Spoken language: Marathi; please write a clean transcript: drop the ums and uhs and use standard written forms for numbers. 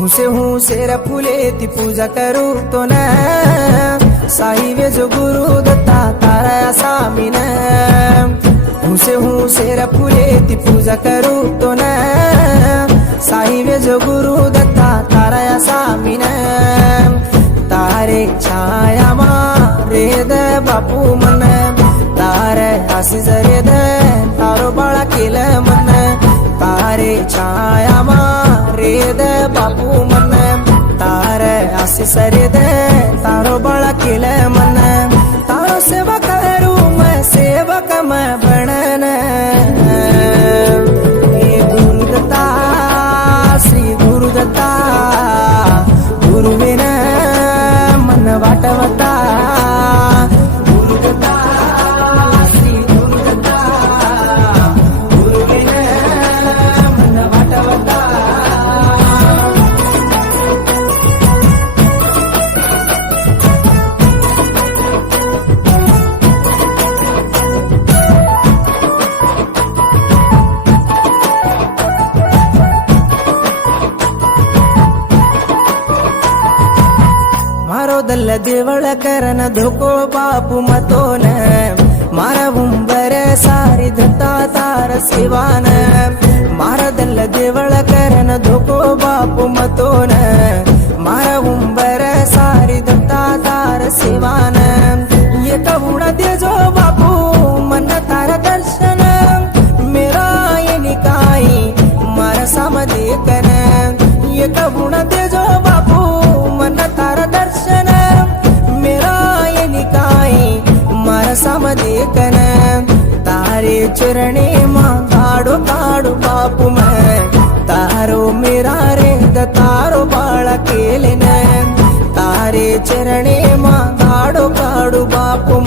हुसेर फुले ती पूजा करू तो न साई वे जो गुरु दत्ता तारा सामीन हुसेर फुले ती पूजा करू तो न साई वे जो गुरु दत्ता तारा सामीन तारे छाया मारे द बापू मन तारे हसी जरे द तारो बाळा केलं मन तारे छाया मारे द बापू मन तारे हसी सरे द तारो बाळा केलं मन तारो सेवा करू मैं सेवक मैं बनन गुरुदत्ता श्री गुरुदत्ता गुरुविन मन वाटवता गुरुदत्ता श्री गुरुदत्ता गुरुविन मन वाटवता मारो दल्ल देवळ करन धोको बापू मतोन मारा उंबर सारी धता तार सेवान मारा दल्ल देवळ करन धोको बापू मतोन मारा उंबर सारी धता तार सेवान ये कवुण दे जो बापू मन तार दर्शन मेरा ये निकाई मारा सामदे कन ये कवुण दे जो बापू मन तार दर्शन मेरा ये निकाई मारा सामदे कन तारे चरणे मां काडो काडो बापू मैं तारो मेरा रे द तारो बाळा केले न तारे चरणे मां काडो काडो बापू